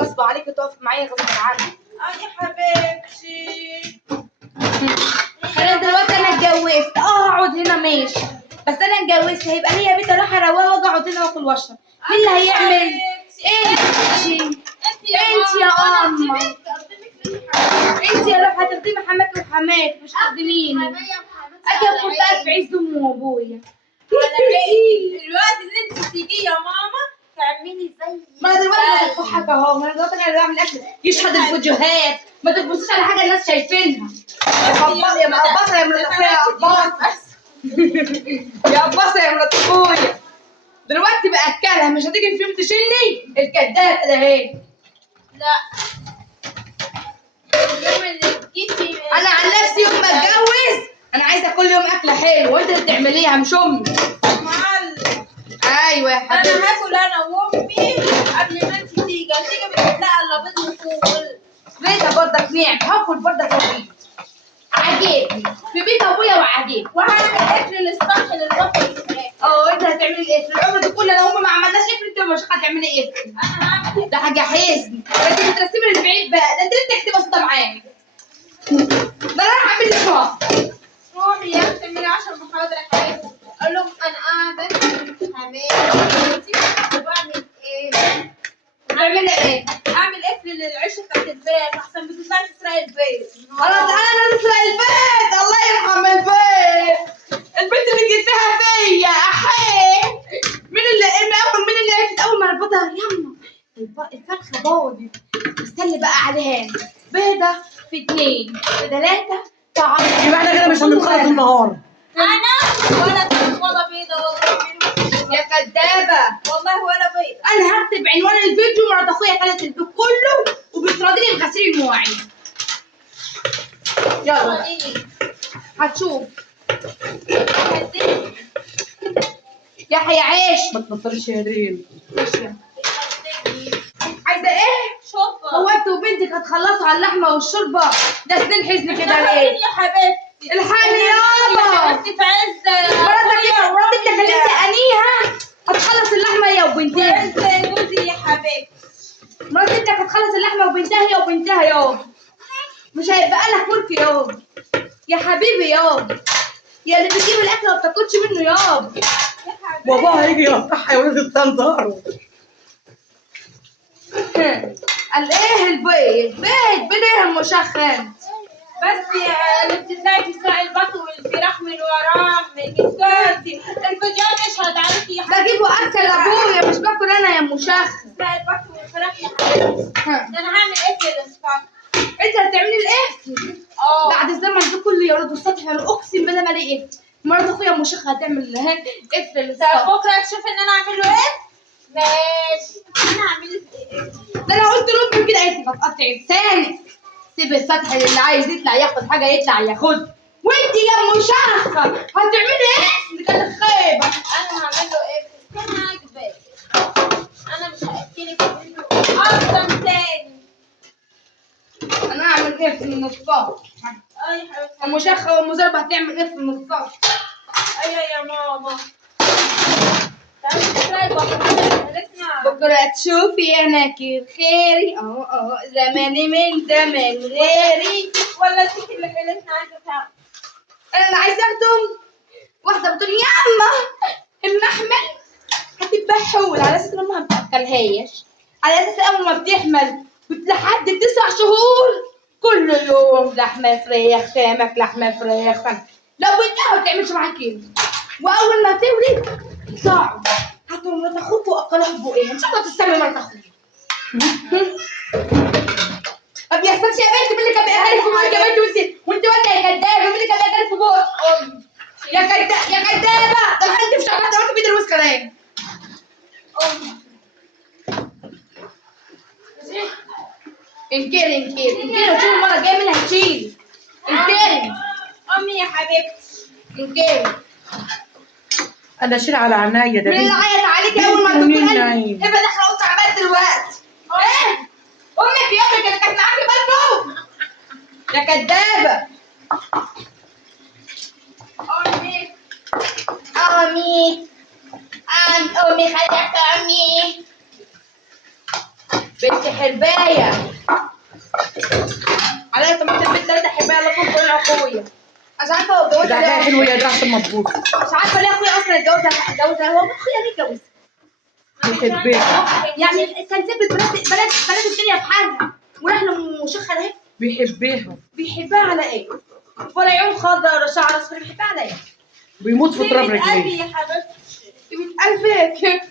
غصب عليكي تقفي معايا غصب عني. يا حبيبتي. انا دلوقتي انا اتجوزت اقعد هنا ماشي، بس انا اتجوزت هيبقى ليا بيت اروح اروقه واجي اقعد هنا واكل واشرب. مين اللي هيعمل؟ انت يا اما انت يا روح هتخدمي حماكي وحماك مش تخدميني. اجي اكون بقى في عز امي وابويا. الوقت اللي انت تيجي يا ماما تعملي زي ما انا دلوقتي بضحك اهو، ما انا دلوقتي انا اللي بعمل اكل يشهد الفيديوهات. ما تبصيش على حاجه الناس شايفينها. يا مقبصه يا مرات اخويا يا قباصه. يا قباصه يا مرات اخويا. دلوقتي باكلها مش هتيجي في يوم تشيلني الكدابه ده اهي. لا اليوم اللي جيتي انا عن نفسي يوم ما اتجوز انا عايزه كل يوم اكله حلوه وانت اللي بتعمليها مش امي. معلم. ايوه يا حبيبتي. انا هاكل انا وامي قبل ما انت تيجي بتلاقي الا بيض وفول. بيتها برضك نعم هاكل برضك وبيت عجبني في بيت ابويا وعجبني. وهعمل اكل للصبح للبطل الفراخ. انت هتعملي ايه في العمر ده كله؟ لو ما عملناش ايه انت مش هتعملي ايه؟ انا هعمل ده حاجه حزن. انت بترسمي للبعيد بقى، ده انت اللي تكتبي صوته معايا. ده انا هعمل لك اهو. روحي يا اختي اعملي 10 محاضرة يا حبيبتي. اقول لهم انا قاعدة حماتي وبعمل ايه؟ بتعملي ايه؟ اعمل اكل للعيش تحت البيت احسن بتطلعي تسرقي البيت. انا نسرق البيت. الله يرحم البيت اللي جبتها فيا احيه. مين اللي عرفت اول ما ربطها؟ يما الفرخه باضت. استني بقى عليها بيضه في 2 في 3 في 10. يبقى احنا كده مش هنتخلص النهار. انا ولا بيضة والله يا كدابه والله ولا بيضة. انا هكتب عنوان الفيديو مرات اخويا كانت البيت كله وبتراضيني بغسيل المواعين. يلا هتشوف. يحيى عيش. ما تبطلش يا ريم. عايزه ايه؟ شوفها. هو انت وبنتك هتخلصوا على اللحمه والشوربه؟ ده سنين حزن كده ليه؟ يا حبيبتي الحقني يابا. انت في عز مراتك اللي خليتي انيها هتخلص اللحمه هي وبنتها. عز جوزي يا حبيبتي. مراتك هتخلص اللحمه وبنتها هي وبنتها يابا. مش هيبقى لك ملك يابا. يا حبيبي يابا. يا اللي بتجيب الاكل وما بتاكلش منه يابا. باباها هيجي يقطعها يا ولد الطنطار. قال ايه البيض؟ بيض ايه مشخن؟ بس يا اللي بتطلعي تسرقي البط والفراخ من وراه من اسكتي الفجار يشهد عليكي يا حبيبتي. بجيبه اكل ابويا مش باكل انا يا مشخن. تسرقي البط والفراخ يا حبيبتي. ده انا هعمل اكل للصبح. انت هتعملي الاكل بعد الزمن ده كله يا ولد السطح. انا اقسم بالله ما لقيت. مرات اخويا مشخ هتعمل اكل للسطح. طب بكره تشوفي ان انا اعمل له ايه؟ ماشي انا هعمل لك ايه؟ ده انا قلت لامي كده قالت لي هتقطعي لسانك. سيب السطح اللي عايز يطلع ياخد حاجه يطلع ياخدها. وانت يا مشخه هتعملي ايه؟ دي كانت خيبه. انا هعمل له ايه؟ استنى عاجباك. انا مش هاكلك منه اصلا تاني. انا هعمل ايه في النصاب؟ يا حبيبتي. المشخه والمزاربه هتعمل ايه في النصاب؟ يا ماما. تعالي تسرقي البطاطا بكره تشوفي يا ناكر خيري. زماني من زمان غيري. ولا انت اللي حيلتنا عايزه تعمل. انا اللي عايزه اخدم. واحده بتقول يا اما اللحمه هتبقى حول على اساس ان امها ما بتاكلهاش. على اساس اول ما بتحمل لحد 9 شهور كل يوم لحمه فراخ سمك لحمه فراخ سمك. لو بنتها ما بتعملش معاها كده. واول ما تولد يطلعوا هاتوا مرات اخوك واكلوها ببقين. ان شاء الله تستنى مرات اخوك. ما بيحصلش يا بنت. مين اللي كان بيقلب في بقك يا بنت وانت واقفه يا كدابه؟ مين اللي كان بيقلب في بقك؟ يا كدابه. ده انت في شعبات دلوقتي بيدروس كلام. انكري وشوفي المره الجايه مين هتشيل. انكري. امي يا حبيبتي. انكري. انا اشيل على عينيا ده. مين اللي عيط عليكي اول ما تدخل قلبي؟ هبه داخله اوضه عمال دلوقتي. ايه؟ امك اللي كانت معاكي برضه. يا كدابه. امي امي خليك امي بنت حربايه عليا طماطم البيت 3 حربايه الله يكون في عون اخويا. مش عارفه هو اتجوزها ده ليه. حلوه يا ده عشان مطبوخ. مش عارفه ليه اخويا اصلا اتجوزها هو اخويا ليه اتجوزها؟ بيحبها يعني كان ساب بلد الدنيا في حالها وراح لمشخه ده بيحبها بيحبها على ايه؟ ولا عيون خضرا ولا شعر اصفر بيحبها على ايه؟ بيموت في تراب قلبي رجليه. يا حبيبتي. طيبة قلبك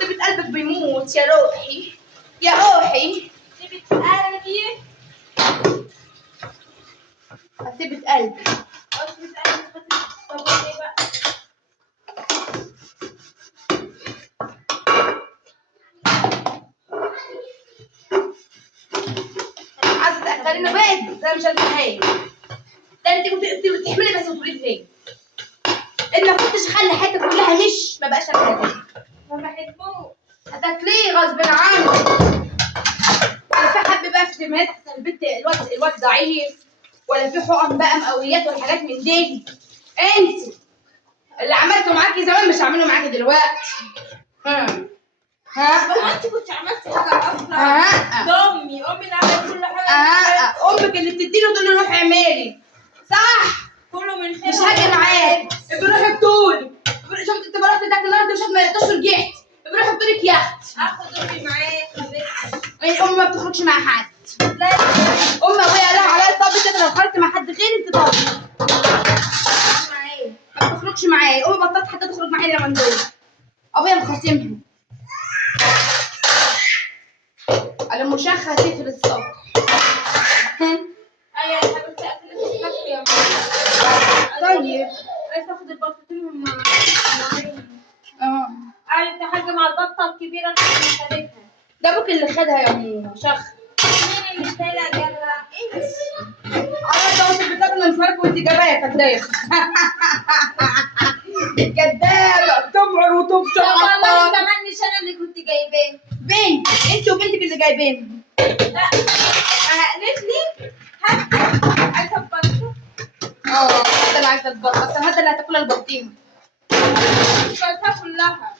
طيبة قلبك بيموت يا روحي يا روحي طيبة قلبي. طيبة قلبي. طيبة قلبي. طب ايه بقى؟ عايزة تأخرينه بقى ده مش هتفهم ده انت كنت بتحملي بس وتقولي فين ان ما كنتش اخلي حياتك كلها مش ما بقاش اكلها ما بحبوش. هتاكليه غصب عنك. ولا في حد بقى في جمعيات احسن البنت الواد ضعيف ولا في حقن بقى مقويات ولا حاجات من دي. انت اللي عملته معاكي زمان مش هعمله معاكي دلوقتي. هو انت كنت عملتي حاجة اصلا؟ ده امي اللي عملت كل حاجة. امك اللي بتديله تقول له روحي اعملي صح. كله من خير. مش هاجي معاك بروحي بطولي. شفت انت رحت تاكل الارض مش ما لقيتوش رجعت بروحي بطولك يخت. اخد امي معايا حبيبتي. امي ما بتخرجش مع حد. لا امي ابويا قال عليا طب كده لو خرجت مع حد غيري انت طب معايا. ما بتخرجش معايا. امي بطلت حتى تخرج معايا اليومين دول. ابويا مخاصمها على المشخة هتقفل السطح. ايوه يا حبيبتي اكلت السكر يا ماما. طيب عايزه اخد البطاطين من ماما. اه قالت حاجه مع البطه الكبيره اللي خدتها. ده ابوك اللي خدها يا مشخ. مين اللي ادالها جرة؟ انت. على انت بتاكل من فرق وانت جايباها يا كداب. كدابه بتمعر وتبشر. طب والله كمان مش انا اللي كنت جايباه. بنت انت وبنتك اللي جايبينها. لا قالت لي هات عايزه البطه. انت اللي عايزه تبطل احسن هذا اللي هتاكلها البطيخه. كلتها كلها.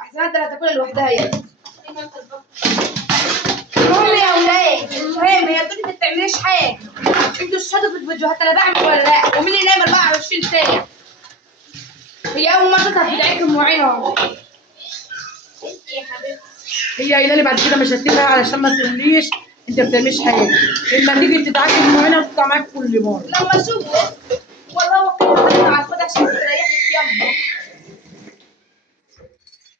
احسن هذا اللي هتاكلها لوحدها يا دي كانت البطه. المهم يا ولاد المهم هي تقولي ما بتعمليش حاجه. انتوا تشهدوا في الفيديوهات انا بعمل ولا لا ومين اللي نايم 24 ساعه. هي اول مره تظهر في دعايه ام عينها. انت يا حبيبتي. هي قايله لي بعد كده مش هسيبها علشان ما تقوليش انت ما بتعمليش حاجه. لما تيجي تتعاكي معانا وتطلع معاك كل مره. لما اشوفه والله وكيل على الفاضي عشان تريحي في يمه.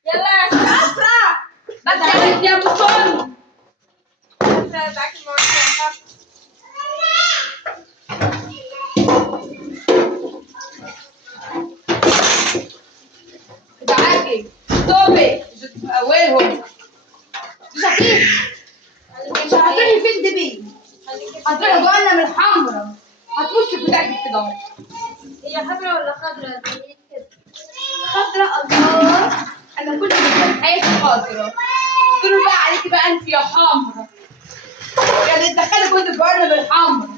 يلا يا اسرع. بس يا ابو صن اسرع تعالي معايا. تعالي طوبي اولهم مش هتروحي فين دبي. هتروحي جهنم الحمراء هتبصي في بتاعتك كده. هي حمرا ولا خضرا؟ خضراء الله انا كل ما حياتي خضراء. قولوا بقى عليكي بقى انت يا حمراء يعني تدخلي كنت جهنم الحمراء.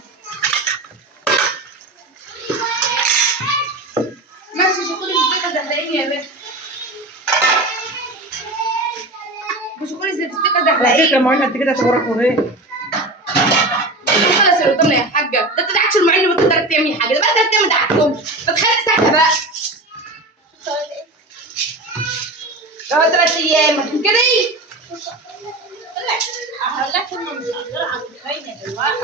ماشي شكولي في السكه زحلقيني يا بنت. شكولي في السكه على زحلقيني. فكره معانا انت كده هتبقى وراك ايه؟ خلاص يا قدامنا يا حاجه ده انت دعكش المعين وانت تقدر تعملي حاجه ده بقى 3 ايام ما دعكتهمش فتخليك ساكته بقى. لو 3 ايام ما تنكري. هقول لك انه مش قادره على الخاينه دلوقتي.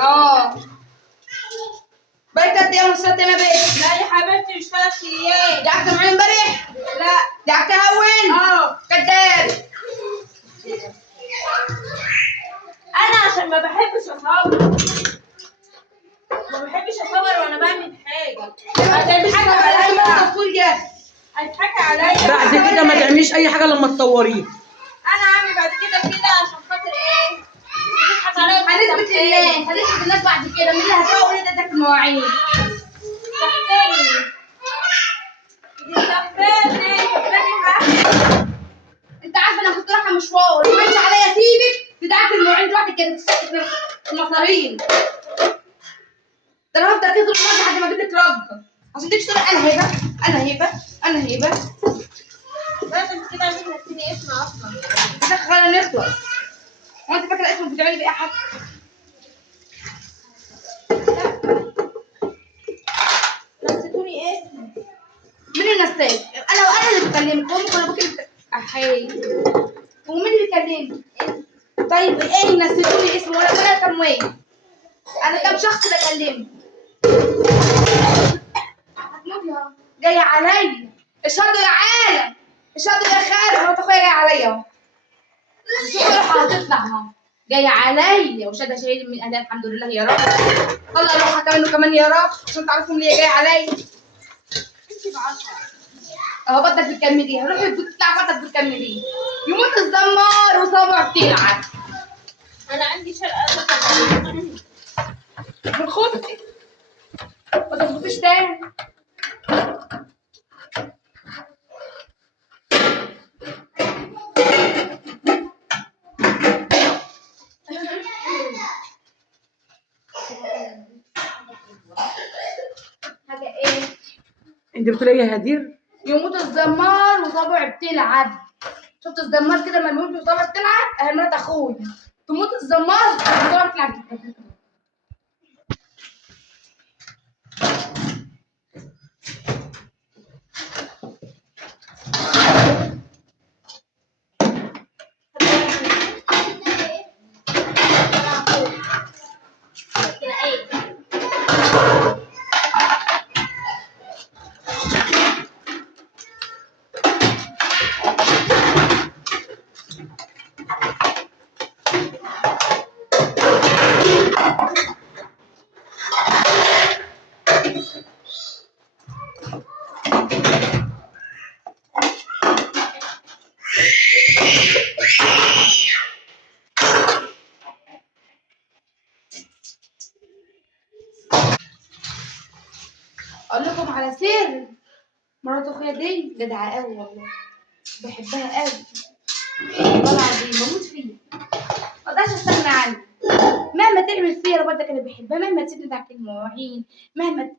بقى 3 ايام ولا 6 ايام يا بنت. لا يا حبيبتي مش 3 ايام. دعكت معين امبارح. لا دعكت هون. كداب. انا عشان ما بحبش اصور. ما بحبش اصور وانا بعمل حاجه. هتضحك عليا. تصوير يا اخي. هتضحك عليا. بعد كده ما تعمليش اي حاجه لما تصوريه. انا عامل بعد كده عشان خاطر ايه؟ هتضحك عليا. هنثبت الناس بعد كده مين اللي هتقول ايه ده تاكل مواعين. تستغفرني انت عارفه انا كنت رايحه مشوار وما كانش عليا اسيبك تدعكي المواعين لوحدك كانت تستقبل المصارين. ده انا هفضل كده طول الوقت لحد ما اجيب لك رجه عشان تيجي تقول انا هبه انا هبه انا هبه. كده عشان نسيني اسم اصلا. كده خلينا نخلص. هو انت فاكره اسمك بتعملي بيه احد؟ نسيتوني اسمي. مين اللي نساك؟ انا اللي بكلمك، هو ممكن ابوك اللي احي. ومين اللي بيكلمني؟ طيب ايه نسيتوني اسمه ولا انا كم واحد؟ انا كم شخص بكلمه؟ جاي عليا. اشهدوا يا عالم، اشهدوا يا خالد، مرات اخويا جاي عليا اهو. الصبح هتطلع اهو. جاي عليا وشهاده شهيد من اهلها الحمد لله يا رب. طلع روحها كمان وكمان يا رب عشان تعرفوا ليه جاي عليا. انت بعشرة. اهو بدك بتكمليها، روحي تطلع بدك بتكمليها. يموت الزمار وصابع بتلعب. انا عندي شرقة من خبزك ما تظبطيش تاني. حاجه ايه؟ انت بتقولي ايه يا هدير؟ يموت الزمار وصابع بتلعب. شفت الزمار كده لما يموت وصابع بتلعب؟ اهي مرات اخويا. تموت الزمار وصابع بتلعب. كده ايه؟ اقول لكم على سر. مرات اخويا دي جدعه قوي والله. بحبها قوي. والله العظيم بموت فيها. ما اقدرش استغنى عنها. مهما تعمل فيا انا برضك انا بحبها، مهما تسيبني ندعك المواعين، مهما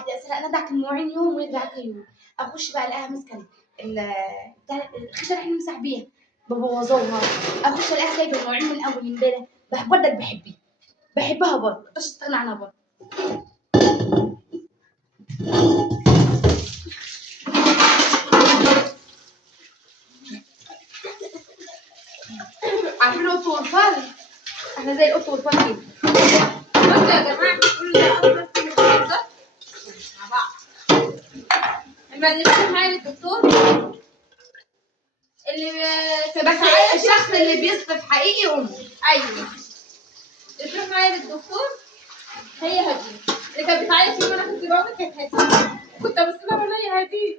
اسرق ندعك المواعين يوم ويدعك يوم. اخش بقى الاقيها ماسكه الخشب اللي احنا بنمسح بيها ببوظوها. اخش الاقيها سايبه المواعين من اول امبارح. برضك بحبها. بحبها برضه، ما اقدرش استغنى عنها برضه. عارفين القط والفار؟ احنا زي القط والفار كده. بصوا يا جماعة كل ده أصلا في النهاردة مع بعض. لما نبقى معايا للدكتور اللي كان بس بتعيط الشخص اللي بيصرف حقيقي امي. ايوه اللي تروح معايا للدكتور هي هدير اللي كانت بتعيط يوم انا كنت بعمل كانت هدير. كنت ابص لها ولا هي هدير.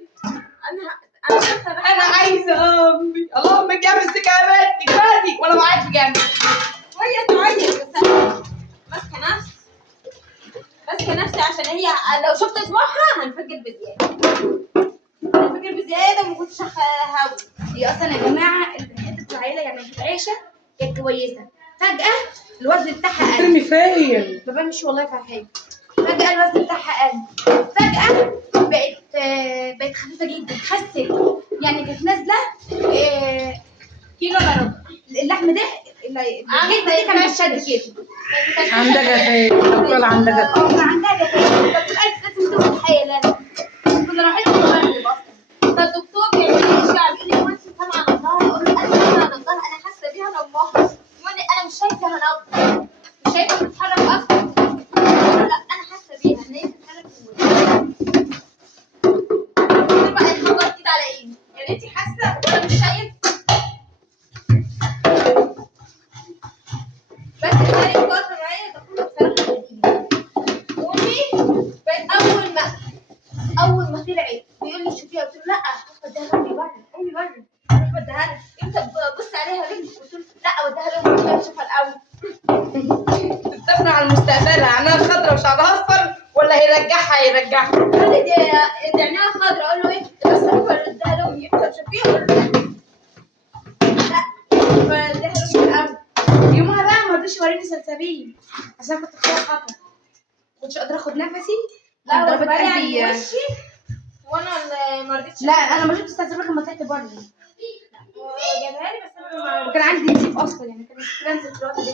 انا شايفه انا عايزه امي. اللهم جامد سكامات جرادي وانا ما عادش جامد. وهي تعيط بس انا ماسكه نفسي. ماسكه نفسي عشان هي لو شفت دموعها هنفجر بزياده. هنفجر بزياده وما كنتش هاوي. هي اصلا يا جماعه حته العيله يعني كانت عايشه كانت كويسه. فجاه الوزن بتاعها قل. ترمي فين؟ ما بمشي والله في حاجه. فجاه الوزن بتاعها قل. فجاه بقت خفيفه جدا. خست يعني كانت نازله كيلو الا ربع. اللحم ده الجلد دي كان مشد كده. عندها جفاف، الأطفال عندها جفاف. كان عندها جفاف. طب لازم تاخد حاله. كنا رايحين المغرب اصلا. فالدكتور بيعمل لي اشعه بيقول لي هو انت سامعه نبضها؟ اقول له انا سامعه نبضها انا حاسه بيها نبضها. يقول لي انا مش شايفه نبض. مش شايفه بتتحرك اصلا. اقول له لا انا حاسه بيها ان هي بتتحرك جوايا. بقى الخبر كده على ايه؟ يعني انت حاسه وانا مش شايف. بس الثاني فتره معايا ده كله بصراحه امي بقت اول ما طلعت بيقول لي شوفيها قلت له لا وديها لامي بره. امي بره اروح بديها لها. امتى ببص عليها ليه؟ قلت له لا وديها لامي قلت اشوفها الاول. تستغنى عن مستقبلها. عينها خضرا وشعرها اصفر ولا هيرجعها. قال لي دي عينيها خضرا. اقول له ايه؟ بس اروح اديها لامي. امتى بشوفيها؟ اقول له لا فاديها لامي الاول. يومها بقى ما رضيش يوريني سلسبيل عشان كنت خايفه خطر. كنتش قادره اخد نفسي. لا ضربت وبالي قلبي. عن وشي وانا اللي ما رضيتش. لا انا ما شفتش استاذ لما طلعت بره، جابها لي بس انا ما وكان عندي نزيف اصلا يعني، كان ترانزيت الوقت ده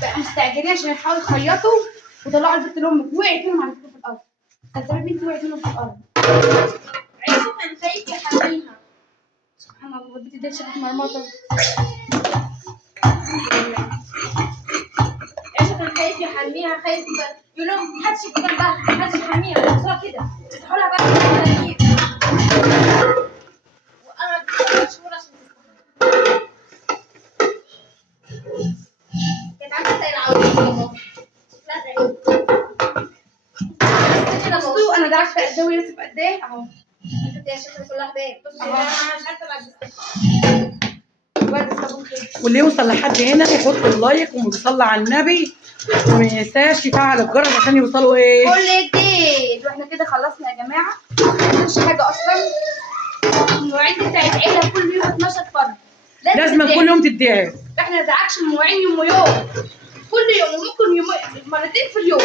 بقى مستعجلين عشان يحاولوا يخيطوا وطلعوا البنت لامك، وقعت منهم على فكره في الارض. استاذ بنتي وقعت منهم في الارض. عيسو كان خايف يحميها. سبحان الله البنت دي شافت مرمطه. عيسو كان خايف يحميها، خايف يقول لهم محدش يجي جنبها، محدش يحميها، بس كده يفتحوا لها بقى المناديل. وانا اديتها شهور عشان تستحمل. كانت عامله زي العواجيز كده. لا ده بصوا انا ضعفت قد ايه وهي لسه قد ايه اهو. انت يا شكل كلها باب. بصي انا مش عارفه بعد وادي الصابون خير. واللي يوصل لحد هنا يحط اللايك ويصلي على النبي، وما ينساش يفعل الجرس عشان يوصلوا ايه. كل جديد. واحنا كده خلصنا يا جماعه، مش حاجه اصلا. المواعين دي بتاعت عيله كل يوم 12 فرد، لازم كل يوم تدعي. احنا ما نزعجش المواعين يوم ويوم، كل يوم، وممكن يوم مرتين في اليوم.